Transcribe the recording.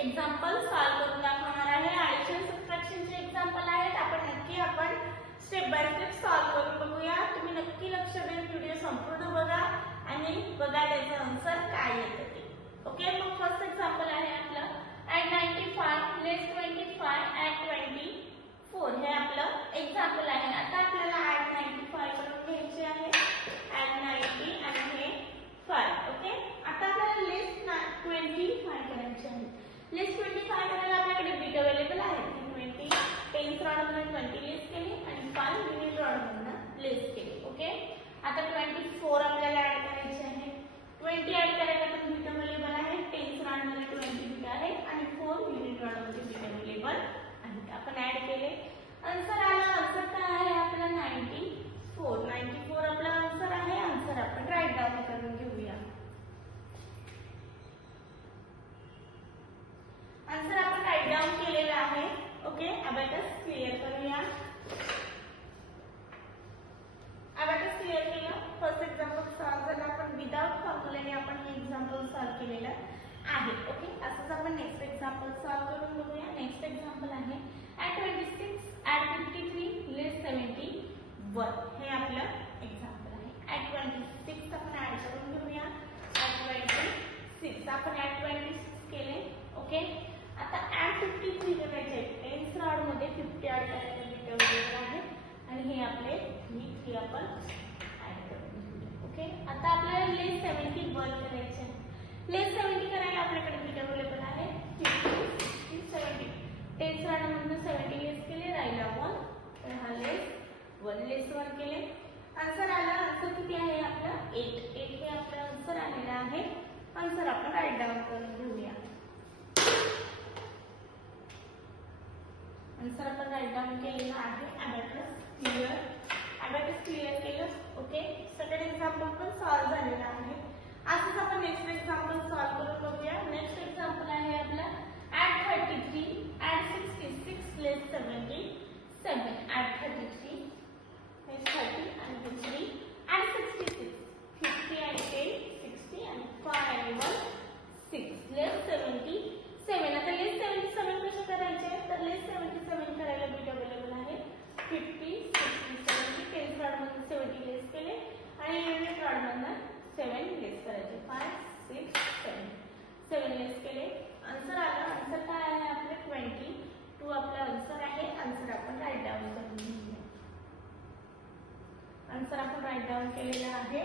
Example solve करून दाखवणार आहे। ॲडिशन सबट्रॅक्शनचे एक्झाम्पल आहेत। आपण स्टेप बाय स्टेप सॉल्व्ह करून बघूया। तुम्ही नक्की लक्ष देऊन व्हिडिओ संपूर्ण बघा आणि बघा त्याचं आन्सर काय येतं ते। ओके, मग फर्स्ट एक्झाम्पल आहे आपलं ॲट 95 लेस 25 ॲट 24 हे आपलं एक्झाम्पल आहे। आता आपल्याला ॲट 95 करून घ्यायचे आहे, ॲट 90 आणि हे 5। ओके, आता आपल्याला लेस 25 करायचे आहे। लेस 25 करायला आपल्याकडे बिट अवेलेबल आहे। 20 टेन्स रॉड मधून 20 लेस केले आणि 5 युनिट रॉड मधून लेस केले। ओके, आता 24 आपल्याला ऍड करायचे आहे। 20 ऍड करायला पण बिट अवेलेबल आहे। टेन्स रॉड मध्ये 20 बिट आहे आणि 4 युनिट रॉड मध्ये बिट अवेलेबल आहे। आपण ऍड केले, आन्सर आला। आन्सर काय आहे आपला 94। 94 आपला आन्सर आहे। आन्सर आपण राईट डाउन करून घेऊया। आन्सर आपण राईट डाउन केलेला आहे। ओके, अबॅकस क्लिअर करूया। अबॅकस क्लिअर केलं। फर्स्ट एक्झाम्पल सॉल्व्ह झालं। आपण विदाउट फॉर्म्युलाने आपण हे एक्झाम्पल सॉल्व्ह केलेलं आहे। ओके, असंच आपण नेक्स्ट एक्झाम्पल सॉल्व्ह करून बघूया। नेक्स्ट एक्झाम्पल आहे ॲट 26 ॲट 53 लेस 71 हे आपलं एक्झाम्पल आहे। ॲट 26 आपण ऍड करून घेऊया। ॲट 26 आपण ॲट 26 केले। ओके, आता ॲट 53 करायचे। टेन्स रॉड मध्ये 50 ऍड करायला बिट अवेलेबल आहे आणि हे आपले 3 आपण ऍड करून घेऊया। ओके, आता आपल्याला लेस 71 करायचे आहे। लेस 70 करायला आपल्याकडे बिट अवेलेबल आहे 50 60 70। टेन्स रॉड मधून 70 लेस केले, राहिला 1, तर हा लेस 1 लेस 1 केले। आन्सर आला। आन्सर किती आहे आपला 8। 8 हे आपलं आन्सर आलेलं आहे। आन्सर आपण राईट डाउन करून घेऊया। आन्सर आपण राईट डाउन केलेला आहे। अबॅकस क्लिअर केलं। ओके, सेकंड एक्झाम्पल पण सॉल्व्ह झालेला आहे। असंच आपण नेक्स्ट एक्झाम्पल सॉल्व्ह करून बघूया। नेक्स्ट एक्झाम्पल आहे आपला ॲट 33 ॲट 66 लेस 77 ॲट 33 हे 30 आणि 3 ॲट 66 50 आणि 10 60 आणि 5 आणि 1 6 लेस 77। आता लेस 77 कसे करायचे, तर लेस 77 करायला बिट अवेलेबल आहे 50 60 70। टेन्स रॉड मधून 70 लेस केले आणि युनिट रॉड मधून 7 लेस करायचे 5 6 7 लेस केले। आन्सर आला। आन्सर काय आहे आपले 22 आपला आन्सर आहे। आन्सर आपण राईट डाउन करून घेऊया। आन्सर आपण राईट डाउन केलेला आहे।